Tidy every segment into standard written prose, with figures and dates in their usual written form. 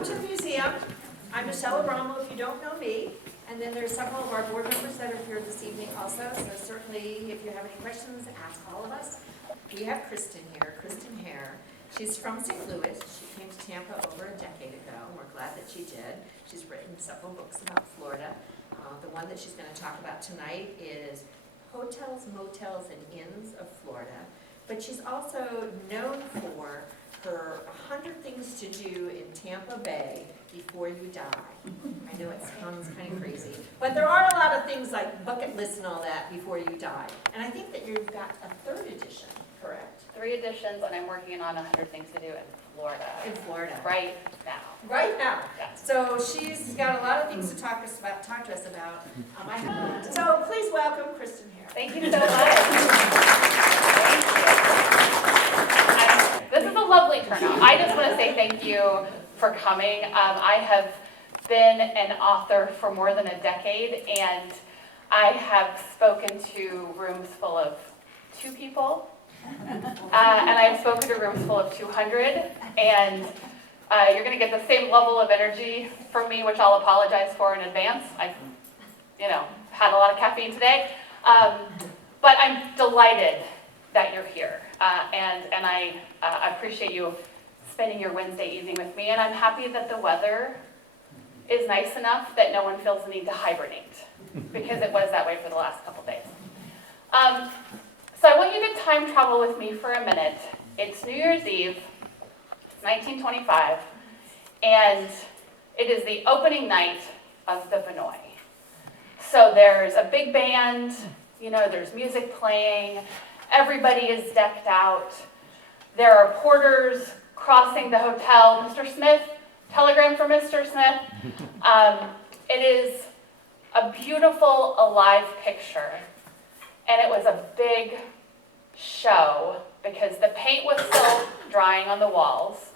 Welcome to the museum. I'm Michelle Abramo, if you don't know me. And then there's several of our board members that are here this evening also. So certainly, if you have any questions, ask all of us. We have Kristen here, Kristen Hare. She's from St. Louis. She came to Tampa over a decade ago. We're glad that she did. She's written several books about Florida. The one that she's going to talk about tonight is Hotels, Motels, and Inns of Florida. But she's also known for her 100 Things to Do in Tampa Bay Before You Die. I know it sounds kind of crazy, but there are a lot of things like bucket lists and all that before you die. And I think that you've got a third edition, correct? 3 editions, and I'm working on 100 Things to Do in Florida. In Florida. Right now. Right now. Yes. So she's got a lot of things to talk to us about. So please welcome Kristen Hare. Thank you so much. Thank you. This is a lovely turnout. I just want to say thank you for coming. I have been an author for more than a decade, and I have spoken to rooms full of 2 people. And I've spoken to rooms full of 200, and you're going to get the same level of energy from me, which I'll apologize for in advance. I've, had a lot of caffeine today, but I'm delighted that you're here, and I appreciate you spending your Wednesday evening with me, and I'm happy that the weather is nice enough that no one feels the need to hibernate, because it was that way for the last couple days. So I want you to time travel with me for a minute. It's New Year's Eve, 1925, and it is the opening night of the Vinoy. So there's a big band, there's music playing, everybody is decked out. There are porters crossing the hotel. Mr. Smith, telegram for Mr. Smith. It is a beautiful, alive picture. And it was a big show because the paint was still drying on the walls.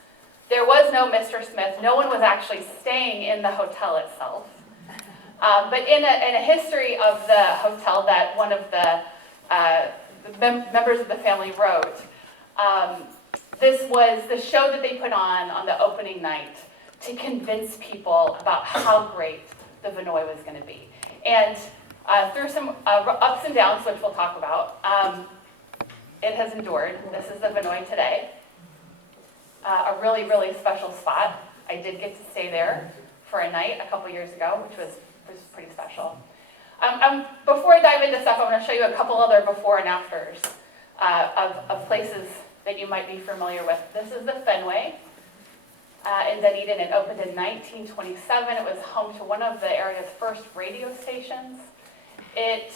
There was no Mr. Smith. No one was actually staying in the hotel itself. But in a history of the hotel that one of the members of the family wrote, this was the show that they put on the opening night to convince people about how great the Vinoy was going to be. And through some ups and downs, which we'll talk about, it has endured. This is the Vinoy today. A really, really special spot. I did get to stay there for a night a couple years ago, which was pretty special. Before I dive into stuff, I want to show you a couple other before and afters of places that you might be familiar with. This is the Fenway in Dunedin. It opened in 1927. It was home to one of the area's first radio stations. It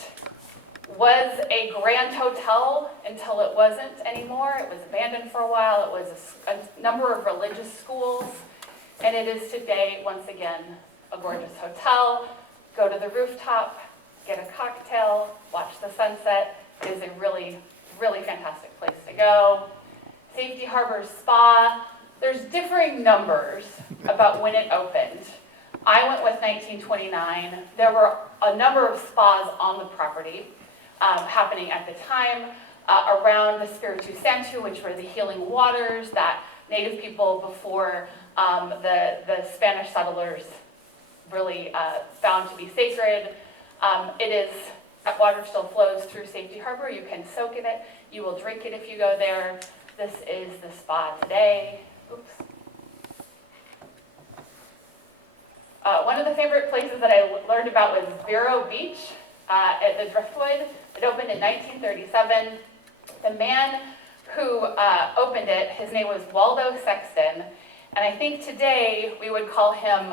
was a grand hotel until it wasn't anymore. It was abandoned for a while. It was a number of religious schools. And it is today, once again, a gorgeous hotel. Go to the rooftop, get a cocktail, watch the sunset. It is a really, really fantastic place to go. Safety Harbor Spa. There's differing numbers about when it opened. I went with 1929. There were a number of spas on the property happening at the time around the Spiritu Santo, which were the healing waters that Native people before the Spanish settlers really found to be sacred. That water still flows through Safety Harbor. You can soak in it. You will drink it if you go there. This is the spa today. Oops. One of the favorite places that I learned about was Vero Beach at the Driftwood. It opened in 1937. The man who opened it, his name was Waldo Sexton, and I think today we would call him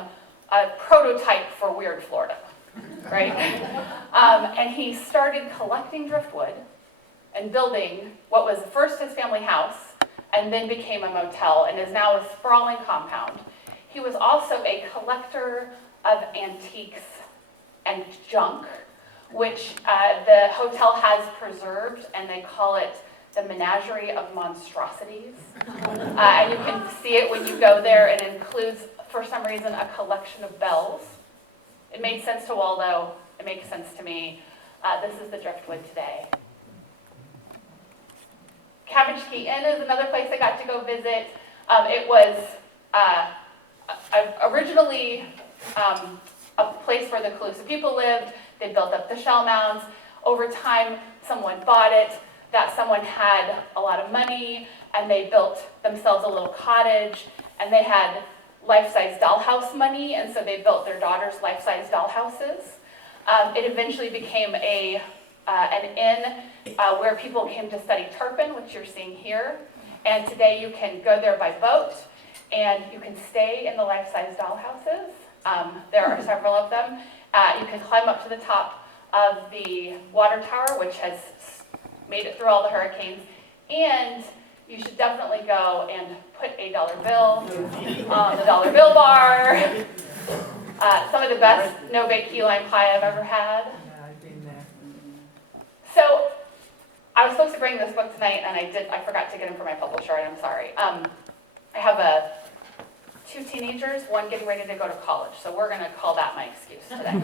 a prototype for Weird Florida, right? And he started collecting driftwood and building what was first his family house and then became a motel and is now a sprawling compound. He was also a collector of antiques and junk, which the hotel has preserved, and they call it the Menagerie of Monstrosities. And you can see it when you go there. It includes, for some reason, a collection of bells. It made sense to Waldo. It makes sense to me. This is the Driftwood today. Cabbage Key Inn is another place I got to go visit. It was originally a place where the Calusa people lived. They built up the shell mounds. Over time, someone bought it. That someone had a lot of money, and they built themselves a little cottage, and they had life-size dollhouse money, and so they built their daughters life-size dollhouses. It eventually became an inn where people came to study Turpin, which you're seeing here. And today you can go there by boat, and you can stay in the life-size dollhouses. There are several of them. You can climb up to the top of the water tower, which has made it through all the hurricanes. And you should definitely go and put a dollar bill on the dollar bill bar. Some of the best no-bake key lime pie I've ever had. Yeah, I've been there. So I was supposed to bring this book tonight, and I forgot to get them for my publisher, and I'm sorry. I have two teenagers, one getting ready to go to college, so we're going to call that my excuse today.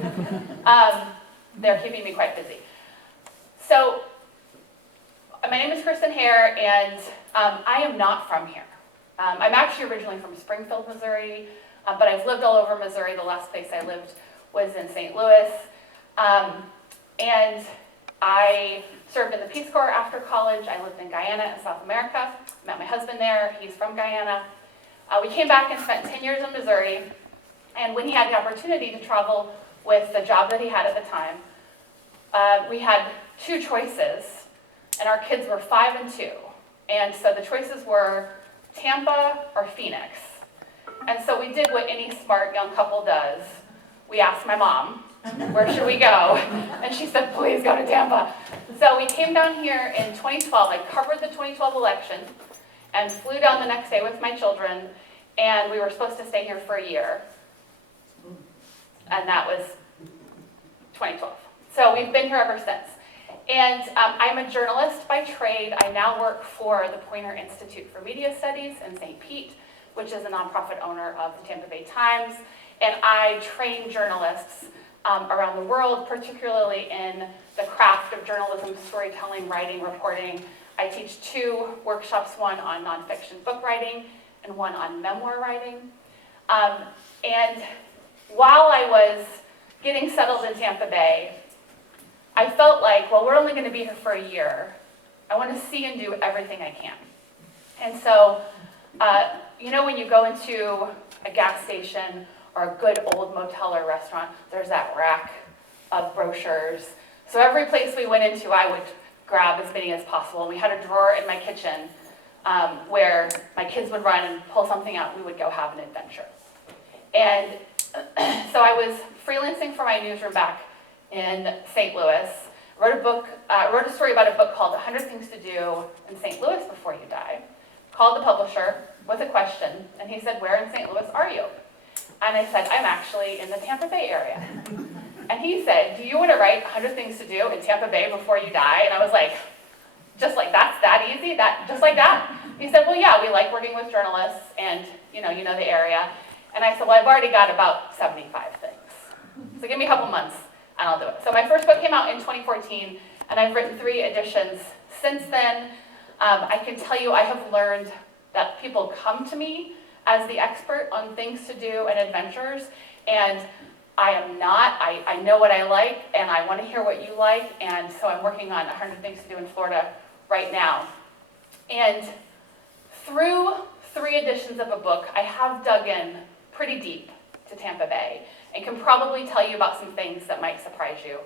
They're keeping me quite busy. So my name is Kristen Hare, and I am not from here. I'm actually originally from Springfield, Missouri, but I've lived all over Missouri. The last place I lived was in St. Louis. And I served in the Peace Corps after college. I lived in Guyana in South America. Met my husband there. He's from Guyana. We came back and spent 10 years in Missouri. And when he had the opportunity to travel with the job that he had at the time, we had two choices. And our kids were 5 and 2. And so the choices were Tampa or Phoenix. And so we did what any smart young couple does. We asked my mom, where should we go? And she said, please go to Tampa. So we came down here in 2012. I covered the 2012 election and flew down the next day with my children. And we were supposed to stay here for a year. And that was 2012. So we've been here ever since. And I'm a journalist by trade. I now work for the Poynter Institute for Media Studies in St. Pete, which is a nonprofit owner of the Tampa Bay Times. And I train journalists around the world, particularly in the craft of journalism, storytelling, writing, reporting. I teach 2 workshops, one on nonfiction book writing and one on memoir writing. And while I was getting settled in Tampa Bay, I felt like, well, we're only going to be here for a year. I want to see and do everything I can. And so, when you go into a gas station or a good old motel or restaurant, there's that rack of brochures. So every place we went into, I would grab as many as possible. And we had a drawer in my kitchen where my kids would run and pull something out, and we would go have an adventure. And so I was freelancing for my newsroom back in St. Louis. Wrote a story about a book called 100 Things to Do in St. Louis Before You Die. Called the publisher with a question, and he said, where in St. Louis are you? And I said, I'm actually in the Tampa Bay area. And he said, do you want to write 100 Things to Do in Tampa Bay before you die? And I was like, just like that's that easy? Just like that? He said, well, yeah, we like working with journalists, and you know the area. And I said, well, I've already got about 75 things. So give me a couple months, and I'll do it. So my first book came out in 2014, and I've written 3 editions since then. I can tell you I have learned that people come to me as the expert on things to do and adventures, and I am not. I know what I like, and I want to hear what you like, and so I'm working on 100 Things to Do in Florida right now. And through 3 editions of a book, I have dug in pretty deep to Tampa Bay and can probably tell you about some things that might surprise you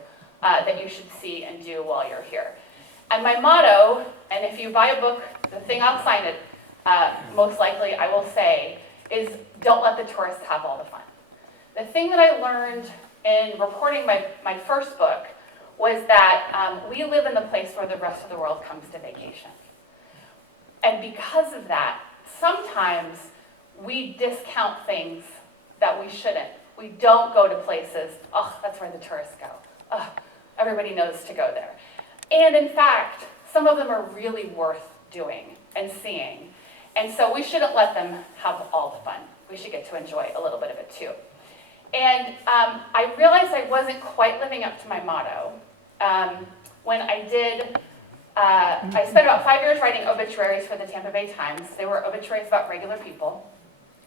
that you should see and do while you're here. And my motto, and if you buy a book, the thing I'll sign it, most likely I will say, is don't let the tourists have all the fun. The thing that I learned in reporting my first book was that we live in the place where the rest of the world comes to vacation. And because of that, sometimes we discount things that we shouldn't. We don't go to places, oh, that's where the tourists go. Oh, everybody knows to go there. And in fact, some of them are really worth doing and seeing. And so we shouldn't let them have all the fun. We should get to enjoy a little bit of it too. And I realized I wasn't quite living up to my motto. When I did, I spent about 5 years writing obituaries for the Tampa Bay Times. They were obituaries about regular people.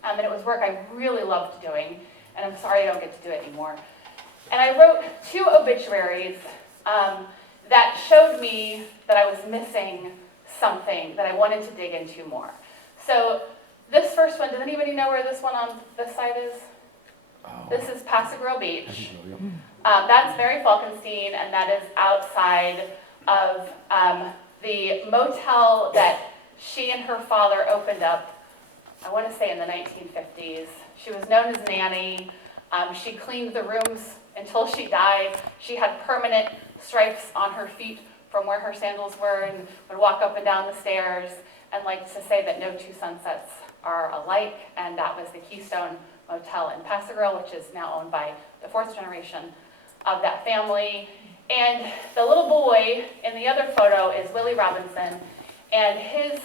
And it was work I really loved doing, and I'm sorry I don't get to do it anymore. And I wrote 2 obituaries that showed me that I was missing something that I wanted to dig into more. So this first one, does anybody know where this one on this side is? This is Paso Grill Beach. That's Mary Falkenstein, and that is outside of the motel that she and her father opened up, I want to say in the 1950s. She was known as Nanny. She cleaned the rooms until she died. She had permanent stripes on her feet from where her sandals were and would walk up and down the stairs and liked to say that no 2 sunsets are alike, and that was the Keystone Motel in Paso Grill, which is now owned by the 4th generation of that family. And the little boy in the other photo is Willie Robinson, and his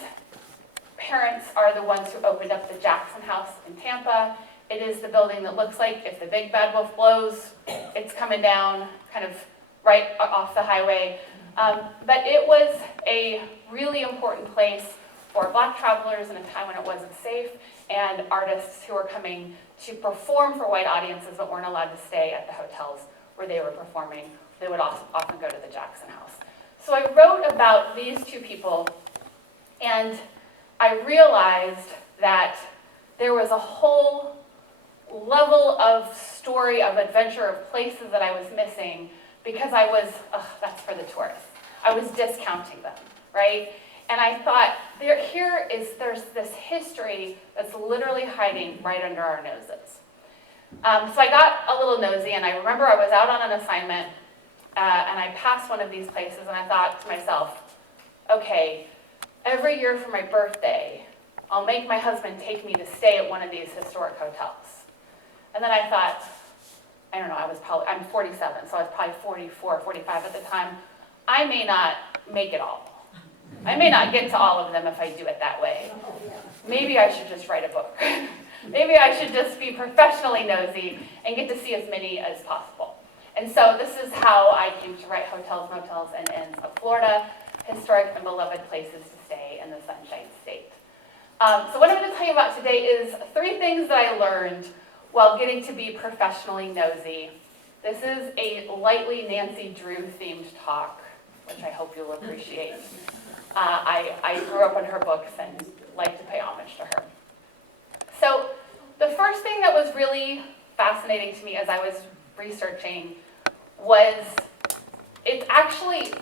parents are the ones who opened up the Jackson House in Tampa. It is the building that looks like if the big bad wolf blows, it's coming down kind of right off the highway. But it was a really important place for Black travelers in a time when it wasn't safe, and artists who were coming to perform for white audiences but weren't allowed to stay at the hotels where they were performing. They would often go to the Jackson House. So I wrote about these 2 people, and I realized that there was a whole level of story, of adventure, of places that I was missing because I was, that's for the tourists. I was discounting them, right? And I thought, there's this history that's literally hiding right under our noses. So I got a little nosy, and I remember I was out on an assignment, and I passed one of these places, and I thought to myself, okay, every year for my birthday, I'll make my husband take me to stay at one of these historic hotels. And then I thought, I don't know, I'm 47, so I was probably 44, 45 at the time. I may not make it all. I may not get to all of them if I do it that way. Maybe I should just write a book. Maybe I should just be professionally nosy and get to see as many as possible. And so this is how I came to write Hotels, Motels, and Inns of Florida, historic and beloved places to stay in the Sunshine State. So what I'm going to tell you about today is 3 things that I learned while getting to be professionally nosy. This is a lightly Nancy Drew themed talk, which I hope you'll appreciate. I grew up on her books and like to pay homage to her. So the first thing that was really fascinating to me as I was researching was it's actually,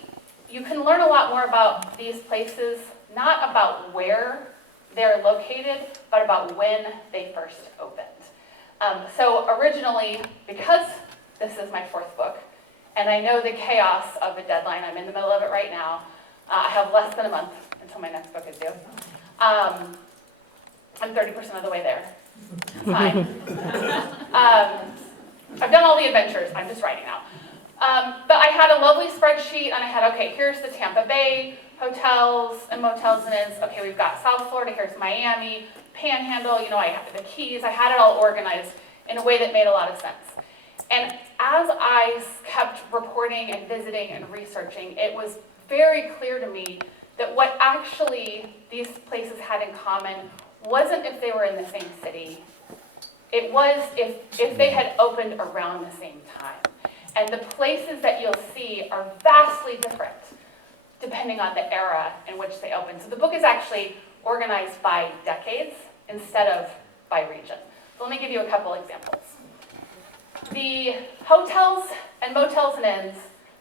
you can learn a lot more about these places, not about where they're located, but about when they first opened. So originally, because this is my 4th book, and I know the chaos of a deadline, I'm in the middle of it right now, I have less than a month until my next book is due. I'm 30% of the way there. It's fine. I've done all the adventures, I'm just writing now. But I had a lovely spreadsheet, and I had, okay, here's the Tampa Bay hotels and motels and inns. Okay, we've got South Florida, here's Miami, Panhandle, I have the Keys. I had it all organized in a way that made a lot of sense. And as I kept reporting and visiting and researching, it was very clear to me that what actually these places had in common wasn't if they were in the same city. It was if they had opened around the same time. And the places that you'll see are vastly different depending on the era in which they opened. So the book is actually organized by decades instead of by region. So let me give you a couple examples. The hotels and motels and inns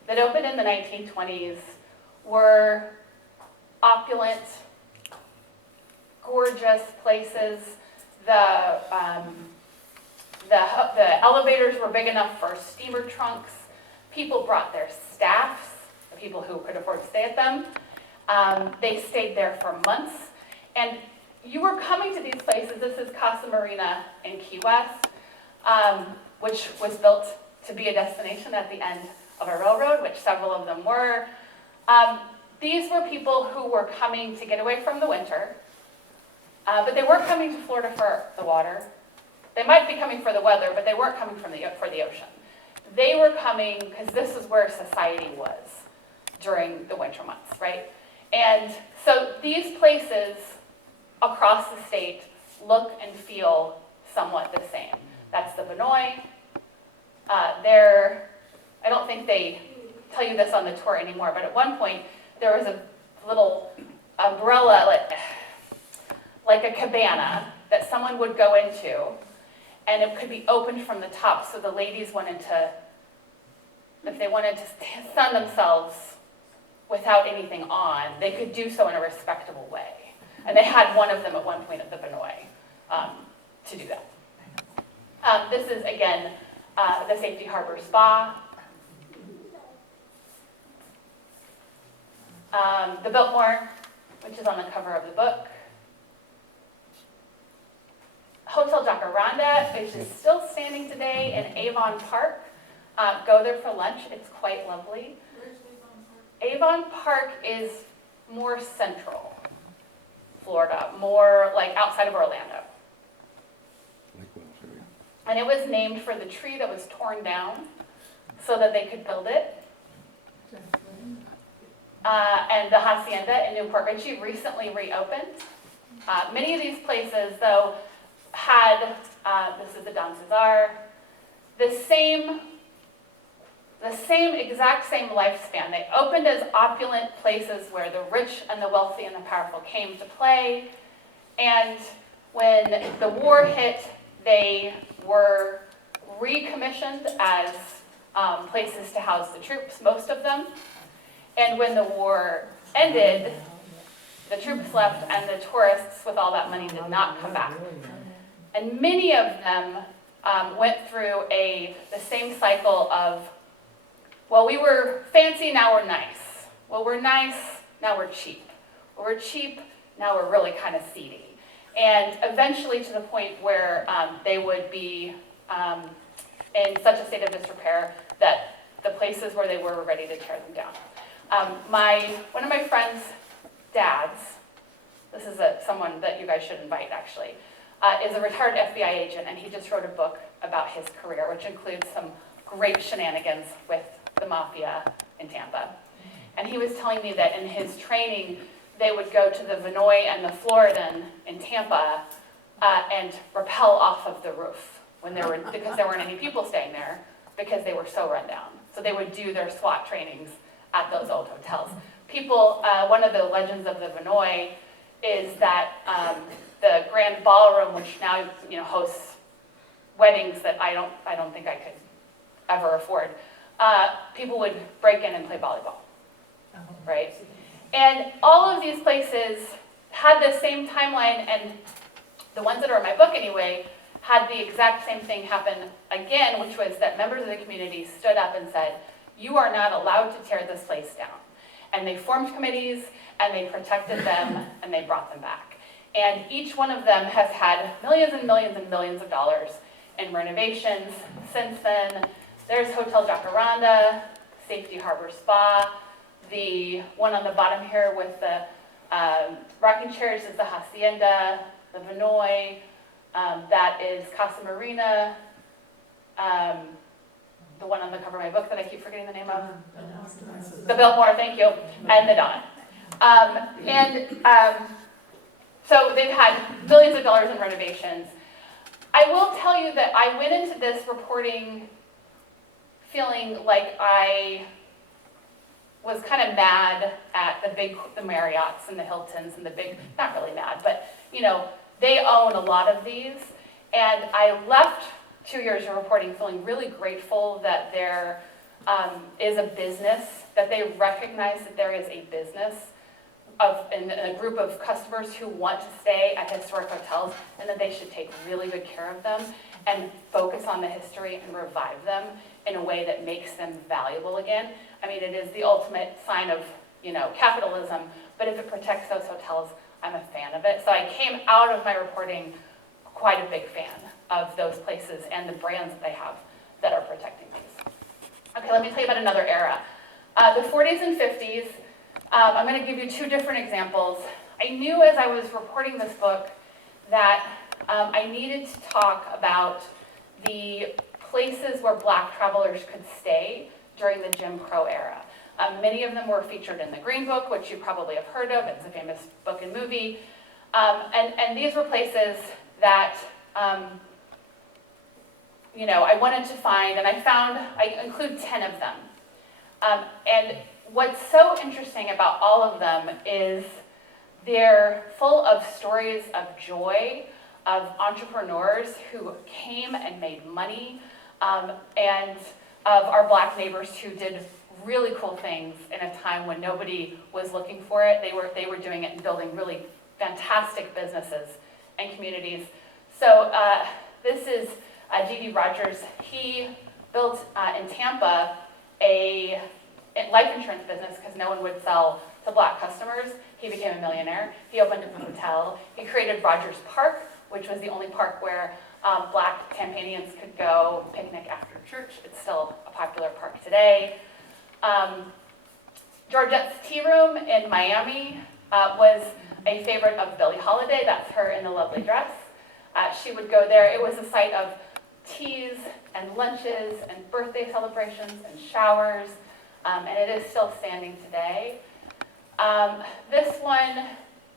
that opened in the 1920s were opulent, gorgeous places. The elevators were big enough for steamer trunks. People brought their staffs, the people who could afford to stay at them. They stayed there for months. And you were coming to these places. This is Casa Marina in Key West, which was built to be a destination at the end of a railroad, which several of them were. These were people who were coming to get away from the winter, but they weren't coming to Florida for the water. They might be coming for the weather, but they weren't coming for the ocean. They were coming because this is where society was during the winter months, right? And so these places across the state look and feel somewhat the same. That's the Vinoy. I don't think they tell you this on the tour anymore, but at one point there was a little umbrella, like a cabana that someone would go into, and it could be opened from the top, so the ladies wanted to, if they wanted to sun themselves without anything on, they could do so in a respectable way. And they had one of them at one point at the Vinoy to do that. This is, again, the Safety Harbor Spa. The Biltmore, which is on the cover of the book. Hotel Jacaranda, which is still standing today in Avon Park. Go there for lunch, it's quite lovely. Where's Avon Park? Avon Park is more central Florida, more like outside of Orlando. And it was named for the tree that was torn down so that they could build it. And the Hacienda in Newport Richey recently reopened. Many of these places, though, had, this is the Don Cesar, the exact same lifespan. They opened as opulent places where the rich and the wealthy and the powerful came to play. And when the war hit, they were recommissioned as places to house the troops, most of them. And when the war ended, the troops left and the tourists with all that money did not come back. And many of them went through the same cycle of, well, we were fancy, now we're nice. Well, we're nice, now we're cheap. Well, we're cheap, now we're really kind of seedy. And eventually to the point where they would be in such a state of disrepair that the places where they were ready to tear them down. One of my friend's dads, this is someone that you guys should invite actually, is a retired FBI agent, and he just wrote a book about his career, which includes some great shenanigans with the mafia in Tampa. And he was telling me that in his training, they would go to the Vinoy and the Floridan in Tampa and rappel off of the roof because there weren't any people staying there because they were so run down. So they would do their SWAT trainings at those old hotels. One of the legends of the Vinoy is that the Grand Ballroom, which now hosts weddings that I don't think I could ever afford, people would break in and play volleyball, right? And all of these places had the same timeline, and the ones that are in my book anyway, had the exact same thing happen again, which was that members of the community stood up and said, you are not allowed to tear this place down. And they formed committees, and they protected them, and they brought them back. And each one of them has had millions and millions and millions of dollars in renovations since then. There's Hotel Jacaranda, Safety Harbor Spa. The one on the bottom here with the rocking chairs is the Hacienda, the Vinoy, that is Casa Marina, the one on the cover of my book that I keep forgetting the name of. The Biltmore, thank you, and the Don. So they've had billions of dollars in renovations. I will tell you that I went into this reporting feeling like I was kind of mad at the Marriotts and the Hiltons and the big, not really mad, but they own a lot of these. And I left 2 years of reporting feeling really grateful that there is a business, that they recognize that there is a business and a group of customers who want to stay at historic hotels, and that they should take really good care of them and focus on the history and revive them in a way that makes them valuable again. I mean, it is the ultimate sign of, capitalism, but if it protects those hotels, I'm a fan of it. So I came out of my reporting quite a big fan of those places and the brands that they have that are protecting these. Okay, let me tell you about another era. The 40s and 50s, I'm going to give you 2 different examples. I knew as I was reporting this book that I needed to talk about the places where Black travelers could stay during the Jim Crow era. Many of them were featured in the Green Book, which you probably have heard of. It's a famous book and movie. And these were places that, I wanted to find, and I include 10 of them. And what's so interesting about all of them is they're full of stories of joy, of entrepreneurs who came and made money, and of our Black neighbors who did really cool things in a time when nobody was looking for it. They were doing it and building really fantastic businesses and communities. So this is G.D. Rogers. He built in Tampa a life insurance business because no one would sell to Black customers. He became a millionaire. He opened a hotel. He created Rogers Park, which was the only park where Black Tampanians could go picnic after church. It's still a popular park today. Georgette's Tea Room in Miami was a favorite of Billie Holiday. That's her in the lovely dress. She would go there. It was a site of teas and lunches and birthday celebrations and showers, and it is still standing today. This one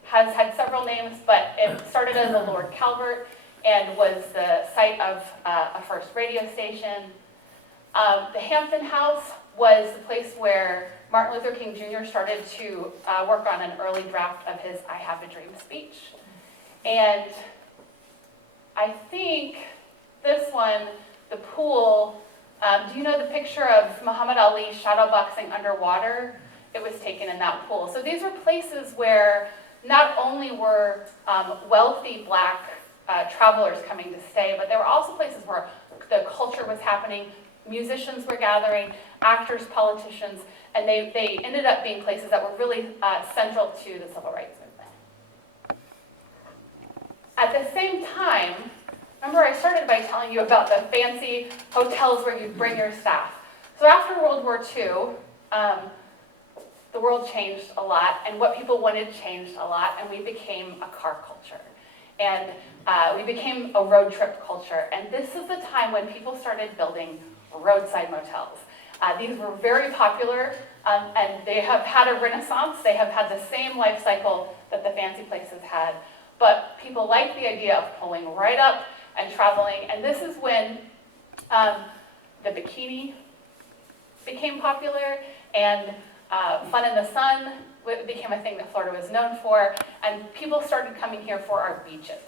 has had several names, but it started as a Lord Calvert and was the site of a first radio station. The Hampton House was the place where Martin Luther King Jr. started to work on an early draft of his I Have a Dream speech. And I think this one, the pool, do you know the picture of Muhammad Ali shadowboxing underwater? It was taken in that pool. So these were places where not only were wealthy Black travelers coming to stay, but there were also places where the culture was happening, musicians were gathering, actors, politicians, and they ended up being places that were really central to the civil rights movement. At the same time, remember I started by telling you about the fancy hotels where you'd bring your staff. So after World War II, the world changed a lot, and what people wanted changed a lot, and we became a car culture. And we became a road trip culture. And this is the time when people started building roadside motels. These were very popular, and they have had a renaissance. They have had the same life cycle that the fancy places had. But people liked the idea of pulling right up and traveling. And this is when the bikini became popular, and fun in the sun became a thing that Florida was known for, and people started coming here for our beaches.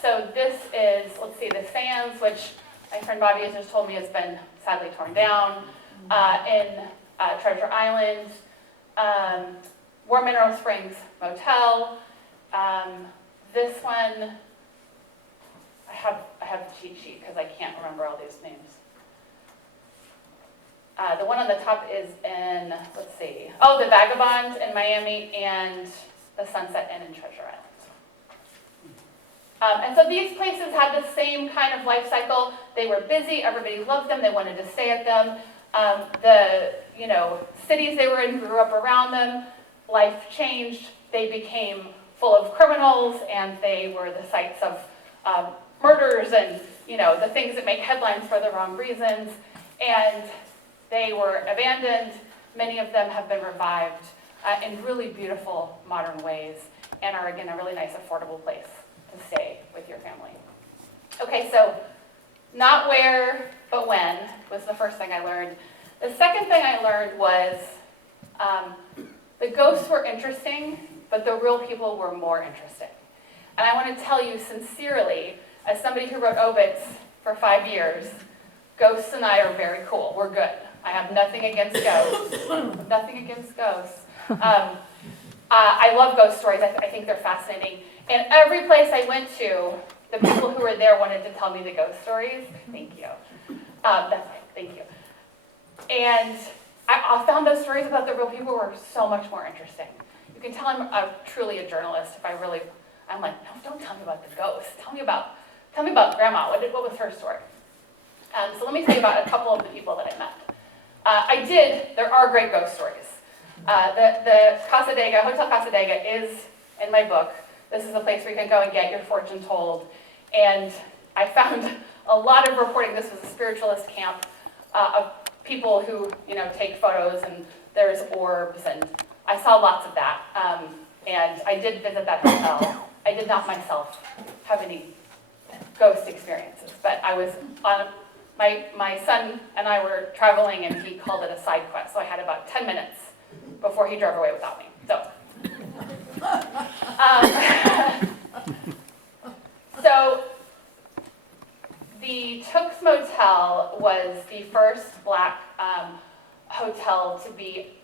So this is, let's see, the Sands, which my friend Bobby has just told me has been sadly torn down, in Treasure Island, War Mineral Springs Motel. This one, I have the cheat sheet because I can't remember all these names. The one on the top is in, let's see, the Vagabond in Miami and the Sunset Inn in Treasure Island. And so these places had the same kind of life cycle. They were busy, everybody loved them, they wanted to stay at them. The cities they were in grew up around them, life changed, they became full of criminals, and they were the sites of murders and the things that make headlines for the wrong reasons. And they were abandoned. Many of them have been revived in really beautiful modern ways and are, again, a really nice, affordable place to stay with your family. Okay, so not where, but when was the first thing I learned. The second thing I learned was the ghosts were interesting, but the real people were more interesting. And I want to tell you sincerely, as somebody who wrote obits for 5 years, ghosts and I are very cool. We're good. I have nothing against ghosts. Nothing against ghosts. I love ghost stories. I think they're fascinating. And every place I went to, the people who were there wanted to tell me the ghost stories. Thank you. Thank you. And I found those stories about the real people were so much more interesting. You can tell I'm truly a journalist if I'm like, no, don't tell me about the ghosts. Tell me about Grandma. What was her story? So let me tell you about a couple of the people that I met. There are great ghost stories. The Casadega, Hotel Casadega is in my book. This is a place where you can go and get your fortune told. And I found a lot of reporting. This was a spiritualist camp of people who, take photos, and there's orbs, and I saw lots of that. And I did visit that hotel I did not myself have any ghost experiences, but I was on, my son and I were traveling and he called it a side quest, so I had about 10 minutes before he drove away without me, so. So the Tooks Motel was the first Black hotel to be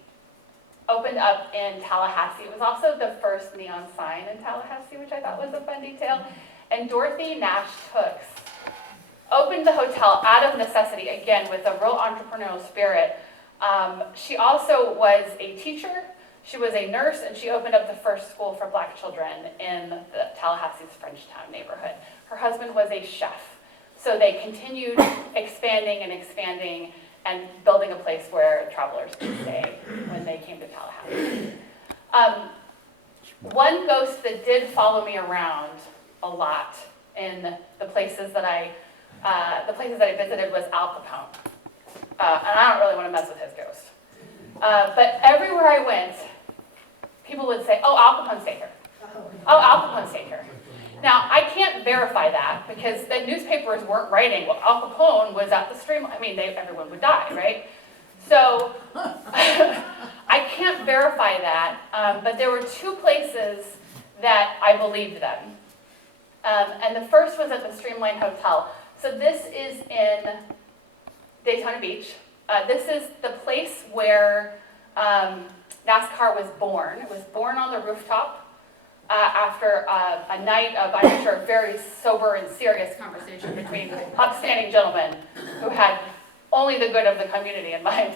opened up in Tallahassee. It was also the first neon sign in Tallahassee, which I thought was a fun detail. And Dorothy Nash Tooks opened the hotel out of necessity, again, with a real entrepreneurial spirit. She also was a teacher, she was a nurse, and she opened up the first school for Black children in the Tallahassee's Frenchtown neighborhood. Her husband was a chef, so they continued expanding and building a place where travelers could stay when they came to Tallahassee. One ghost that did follow me around a lot in the places that I visited was Al Capone. And I don't really want to mess with his ghost. But everywhere I went, people would say, "Oh, Al Capone stayed here. Oh, Al Capone stayed here." Now, I can't verify that because the newspapers weren't writing, "Well, Al Capone was at the Streamline." I mean, everyone would die, right? So I can't verify that, but there were two places that I believed them. And the first was at the Streamline Hotel. So this is in Daytona Beach. This is the place where NASCAR was born. It was born on the rooftop after a night of, I'm sure, very sober and serious conversation between upstanding gentlemen who had only the good of the community in mind.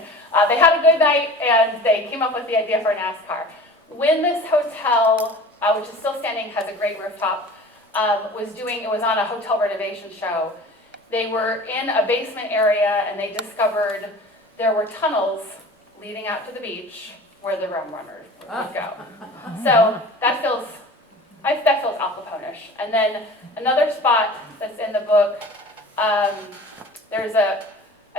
They had a good night and they came up with the idea for NASCAR. When this hotel, which is still standing, has a great rooftop, it was on a hotel renovation show. They were in a basement area and they discovered there were tunnels leading out to the beach where the rum runners would go. So that feels Al Capone-ish. And then another spot that's in the book, there's a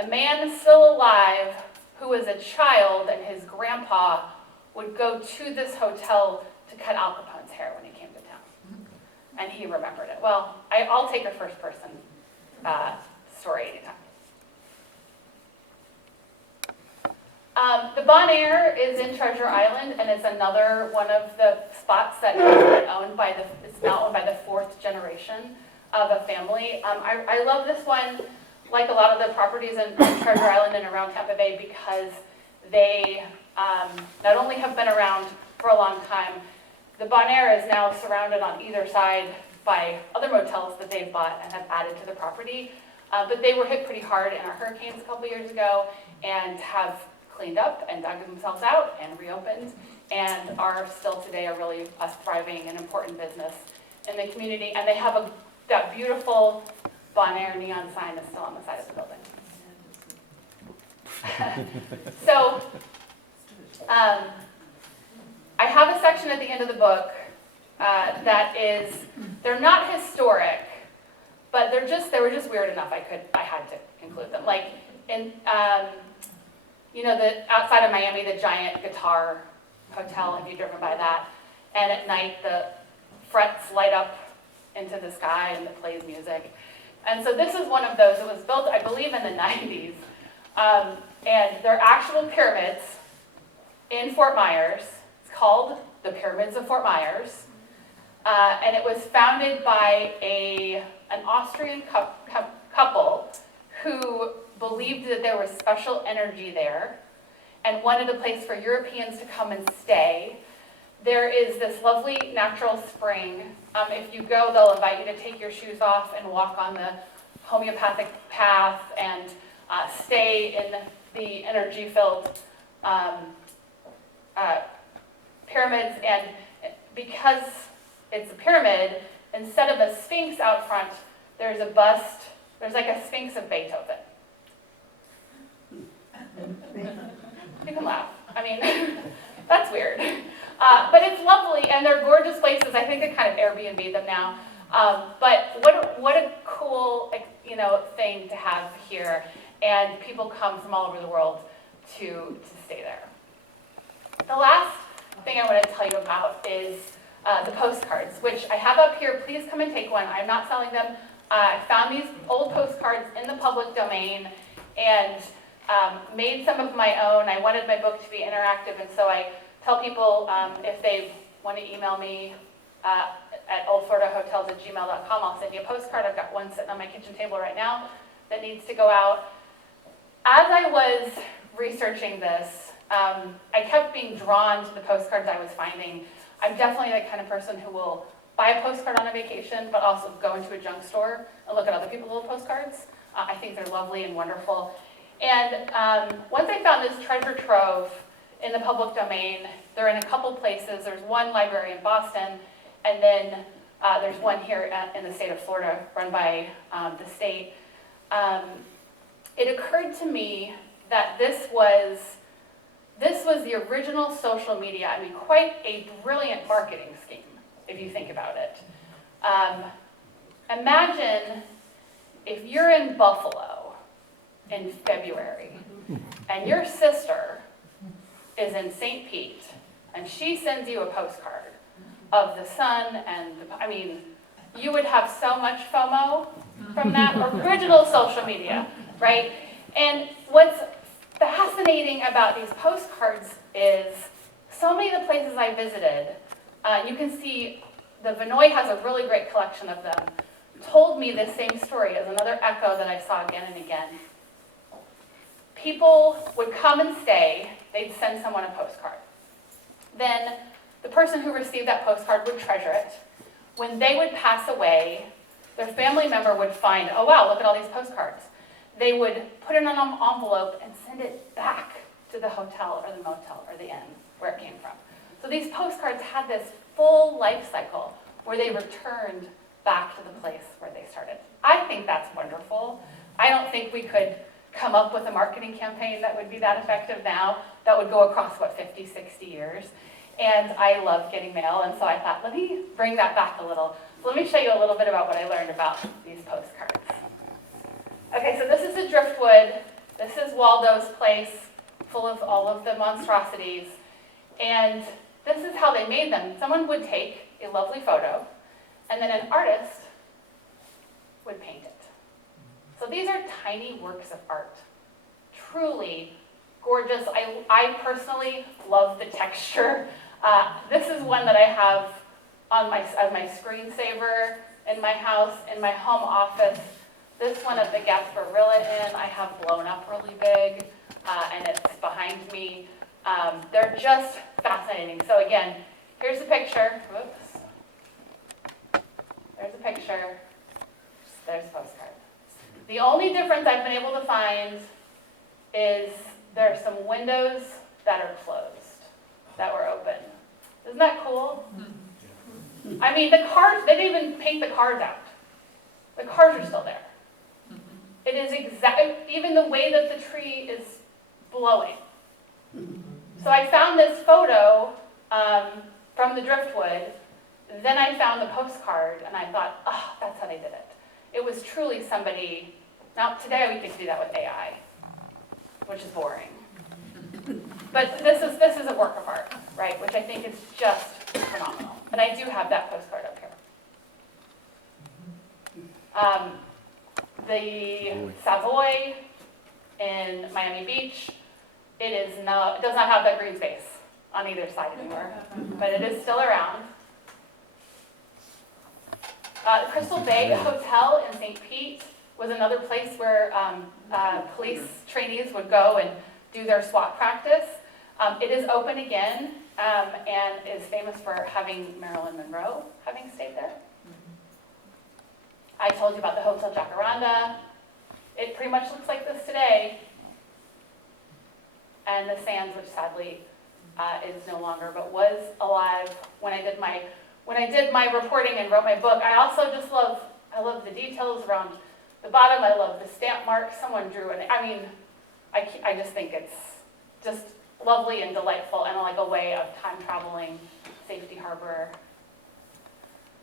man still alive who was a child, and his grandpa would go to this hotel to cut Al Capone's hair when he came to town. And he remembered it. Well, I'll take a first person story anytime. The Bon Air is in Treasure Island, and it's another one of the spots that has been owned by it's now owned by the fourth generation of a family. I love this one, like a lot of the properties in Treasure Island and around Tampa Bay, because they not only have been around for a long time, the Bon Air is now surrounded on either side by other motels that they've bought and have added to the property. But they were hit pretty hard in our hurricanes a couple years ago and have cleaned up and dug themselves out and reopened and are still today a really thriving and important business in the community. And they have that beautiful Bon Air neon sign that's still on the side of the building. So I have a section at the end of the book that is, they're not historic, but they were just weird enough I had to include them. Like in, the outside of Miami, the giant guitar hotel, if you've driven by that, and at night the frets light up into the sky and it plays music. And so this is one of those. It was built, I believe, in the 90s. And they're actual pyramids in Fort Myers. It's called the Pyramids of Fort Myers. And it was founded by an Austrian couple who believed that there was special energy there and wanted a place for Europeans to come and stay. There is this lovely natural spring. If you go, they'll invite you to take your shoes off and walk on the homeopathic path and stay in the energy-filled pyramids. And because it's a pyramid, instead of a sphinx out front, there's a bust. There's like a sphinx of Beethoven. You can laugh. I mean, that's weird. But it's lovely, and they're gorgeous places. I think I kind of Airbnb them now. But what a cool, thing to have here. And people come from all over the world to stay there. The last thing I want to tell you about is the postcards, which I have up here. Please come and take one. I'm not selling them. I found these old postcards in the public domain and made some of my own. I wanted my book to be interactive, and so I tell people if they want to email me at oldfloridahotels@gmail.com, I'll send you a postcard. I've got one sitting on my kitchen table right now that needs to go out. As I was researching this, I kept being drawn to the postcards I was finding. I'm definitely the kind of person who will buy a postcard on a vacation, but also go into a junk store and look at other people's little postcards. I think they're lovely and wonderful. And once I found this treasure trove in the public domain, they're in a couple places. There's one library in Boston, and then there's one here in the state of Florida run by the state. It occurred to me that this was the original social media. I mean, quite a brilliant marketing scheme, if you think about it. Imagine if you're in Buffalo in February, and your sister is in St. Pete, and she sends you a postcard of the sun, and I mean, you would have so much FOMO from that original social media, right? And what's fascinating about these postcards is so many of the places I visited, you can see the Vinoy has a really great collection of them, told me the same story as another echo that I saw again and again. People would come and stay, they'd send someone a postcard. Then the person who received that postcard would treasure it. When they would pass away, their family member would find, oh wow, look at all these postcards. They would put it in an envelope and send it back to the hotel or the motel or the inn where it came from. So these postcards had this full life cycle where they returned back to the place where they started. I think that's wonderful. I don't think we could come up with a marketing campaign that would be that effective now, that would go across, 50, 60 years. And I love getting mail, and so I thought, let me bring that back a little. So let me show you a little bit about what I learned about these postcards. Okay, so this is the Driftwood. This is Waldo's place, full of all of the monstrosities. And this is how they made them. Someone would take a lovely photo, and then an artist would paint it. So these are tiny works of art, truly gorgeous. I personally love the texture. This is one that I have on as my screensaver in my house, in my home office. This one at the Gasparilla Inn I have blown up really big, and it's behind me. They're just fascinating. So again, here's the picture. Whoops. There's a picture. There's a postcard. The only difference I've been able to find is there are some windows that are closed, that were open. Isn't that cool? I mean, the cars, they didn't even paint the cars out. The cars are still there. It is even the way that the tree is blowing. So I found this photo from the Driftwood, then I found the postcard, and I thought, oh, that's how they did it. It was truly somebody. Now, today we could do that with AI, which is boring. But this is a work of art, right? Which I think is just phenomenal. And I do have that postcard up here. The Savoy in Miami Beach, it does not have that green space on either side anymore, but it is still around. The Crystal Bay Hotel in St. Pete was another place where police trainees would go and do their SWAT practice. It is open again and is famous for having Marilyn Monroe having stayed there. I told you about the Hotel Jacaranda. It pretty much looks like this today. And the Sands, which sadly is no longer, but was alive when I did my reporting and wrote my book. I also just love the details around the bottom. I love the stamp marks someone drew. And I mean, I just think it's just lovely and delightful and like a way of time traveling, Safety Harbor.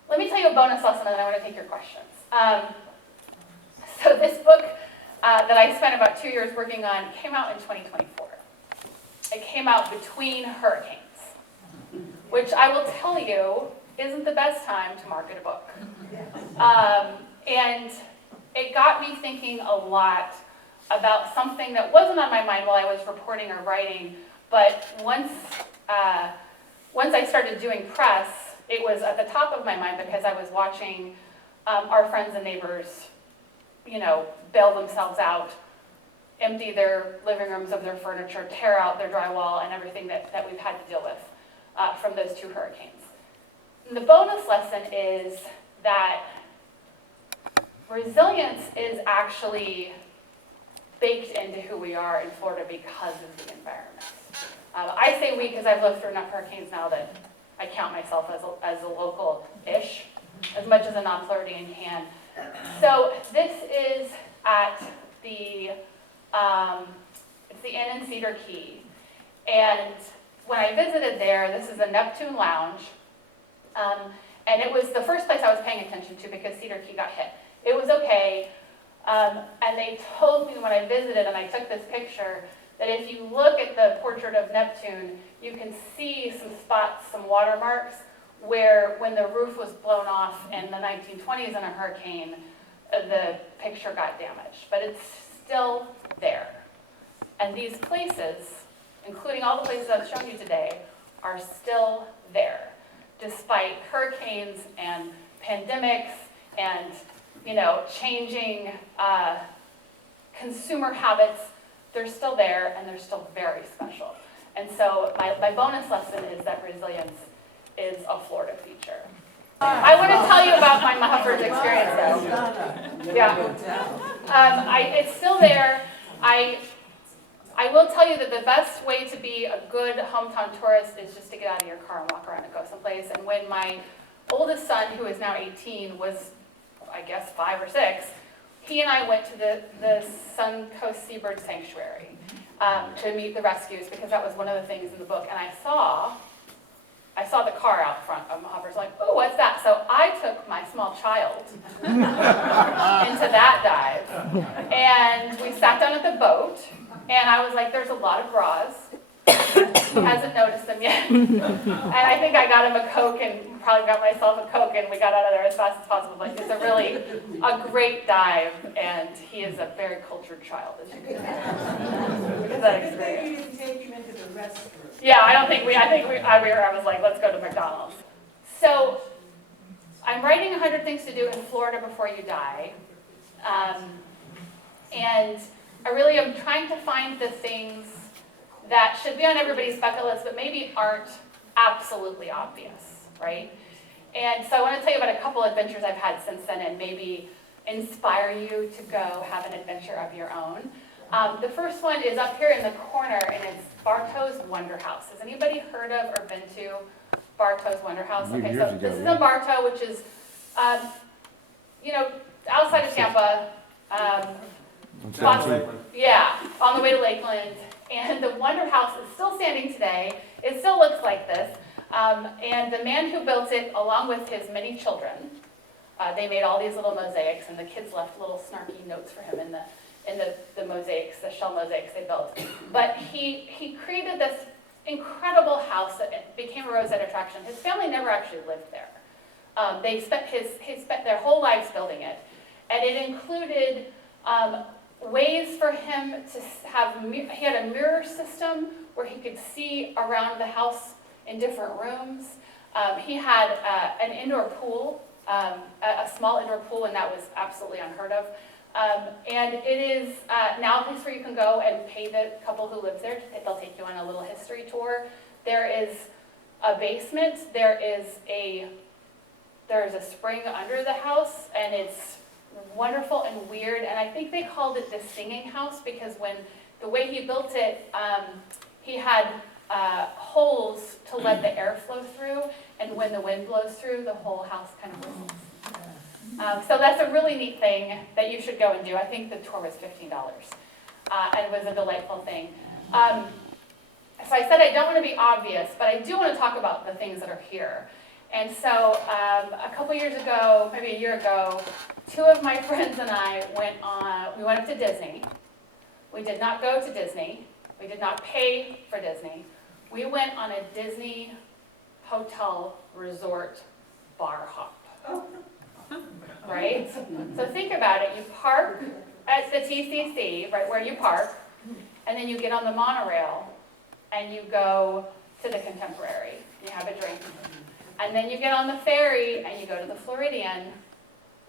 Let me tell you a bonus lesson and then I want to take your questions. So this book that I spent about 2 years working on came out in 2024. It came out between hurricanes, which I will tell you isn't the best time to market a book. And it got me thinking a lot about something that wasn't on my mind while I was reporting or writing, but once I started doing press, it was at the top of my mind because I was watching our friends and neighbors, bail themselves out, empty their living rooms of their furniture, tear out their drywall, and everything that we've had to deal with from those 2 hurricanes. And the bonus lesson is that resilience is actually baked into who we are in Florida because of the environment. I say we because I've lived through enough hurricanes now that I count myself as a local-ish, as much as a non-Floridian can. So this is at it's the Inn in Cedar Key. And when I visited there, this is a Neptune Lounge. And it was the first place I was paying attention to because Cedar Key got hit. It was okay. And they told me when I visited and I took this picture that if you look at the portrait of Neptune, you can see some spots, some watermarks, where when the roof was blown off in the 1920s in a hurricane, the picture got damaged. But it's still there. And these places, including all the places I've shown you today, are still there, despite hurricanes and pandemics and changing consumer habits. They're still there, and they're still very special. And so my bonus lesson is that resilience is a Florida feature. I want to tell you about my Mufford's experience, though. Yeah. It's still there. I will tell you that the best way to be a good hometown tourist is just to get out of your car and walk around and go someplace. And when my oldest son, who is now 18, was, I guess, 5 or 6, he and I went to the Suncoast Seabird Sanctuary to meet the rescues because that was one of the things in the book. And I saw the car out front of Mufford's, like, oh, what's that? So I took my small child into that dive. And we sat down at the boat, and I was like, there's a lot of bras. He hasn't noticed them yet. And I think I got him a Coke and probably got myself a Coke, and we got out of there as fast as possible. Like, it's a great dive, and he is a very cultured child, as you can imagine. Because that experience. You didn't take him into the restroom. Yeah, I was like, let's go to McDonald's. So I'm writing 100 Things to Do in Florida Before You Die. And I really am trying to find the things that should be on everybody's bucket list, but maybe aren't absolutely obvious, right? And so I want to tell you about a couple adventures I've had since then and maybe inspire you to go have an adventure of your own. The first one is up here in the corner, and it's Bartow's Wonder House. Has anybody heard of or been to Bartow's Wonder House? Okay, so this is in Bartow, which is, outside of Tampa. Yeah, on the way to Lakeland. And the Wonder House is still standing today. It still looks like this. And the man who built it, along with his many children, they made all these little mosaics, and the kids left little snarky notes for him in the mosaics, the shell mosaics they built. But he created this incredible house that became a roadside attraction. His family never actually lived there. They spent their whole lives building it. And it included ways for him to have, he had a mirror system where he could see around the house in different rooms. He had an indoor pool, a small indoor pool, and that was absolutely unheard of. And it is now a place where you can go and pay the couple who lives there. They'll take you on a little history tour. There is a basement. There's a spring under the house, and it's wonderful and weird. And I think they called it the singing house because the way he built it, he had holes to let the air flow through, and when the wind blows through, the whole house kind of whistles. So that's a really neat thing that you should go and do. I think the tour was $15, and it was a delightful thing. So I said I don't want to be obvious, but I do want to talk about the things that are here. And so a couple years ago, maybe a year ago, 2 of my friends and I went up to Disney. We did not go to Disney. We did not pay for Disney. We went on a Disney hotel resort bar hop. Right? So think about it. You park at the TCC, right where you park, and then you get on the monorail and you go to the Contemporary. You have a drink. And then you get on the ferry and you go to the Floridian.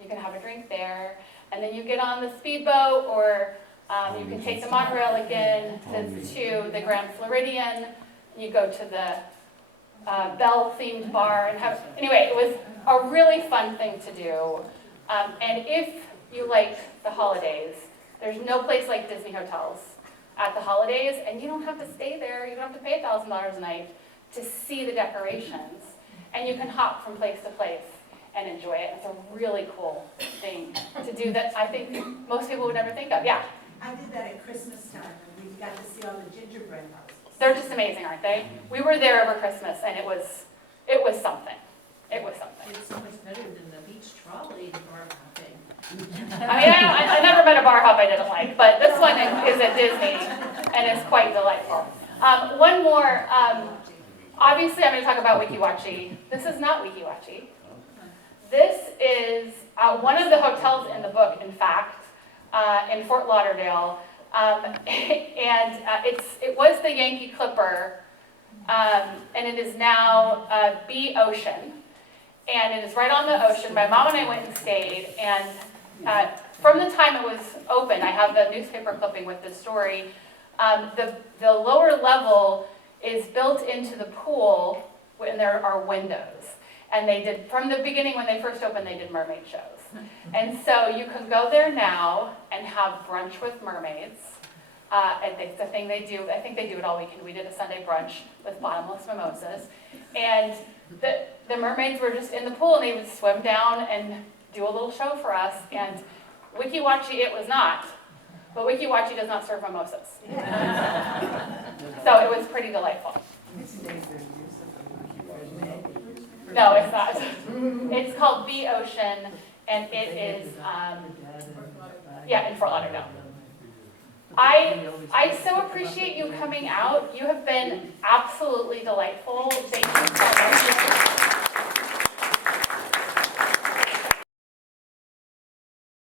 You can have a drink there. And then you get on the speedboat, or you can take the monorail again to the Grand Floridian. You go to the Belle-themed bar and have, anyway, it was a really fun thing to do. And if you like the holidays, there's no place like Disney hotels at the holidays, and you don't have to stay there. You don't have to pay $1,000 a night to see the decorations. And you can hop from place to place and enjoy it. It's a really cool thing to do that I think most people would never think of. Yeah, I did that at Christmas time, and we got to see all the gingerbread houses. they're just amazing, aren't they? We were there over Christmas, and it was something. It was something. It's so much better than the beach trolley bar hopping. I mean, I never met a bar hop I didn't like, but this one is at Disney, and it's quite delightful. One more, obviously I'm going to talk about WikiWatchy. This is not WikiWatchy. This is one of the hotels in the book, in fact, in Fort Lauderdale, and it was the Yankee Clipper, and it is now B Ocean, and it is right on the ocean. My mom and I went and stayed, and from the time it was open, I have the newspaper clipping with this story. The lower level is built into the pool, and there are windows. And they did, from the beginning when they first opened, they did mermaid shows. And so you can go there now and have brunch with mermaids. And it's a thing they do. I think they do it all weekend. We did a Sunday brunch with bottomless mimosas. And the mermaids were just in the pool, and they would swim down and do a little show for us. And WikiWatchy it was not. But WikiWatchy does not serve mimosas. So it was pretty delightful. No, it's not. It's called B Ocean, and it is, in Fort Lauderdale. I so appreciate you coming out. You have been absolutely delightful. They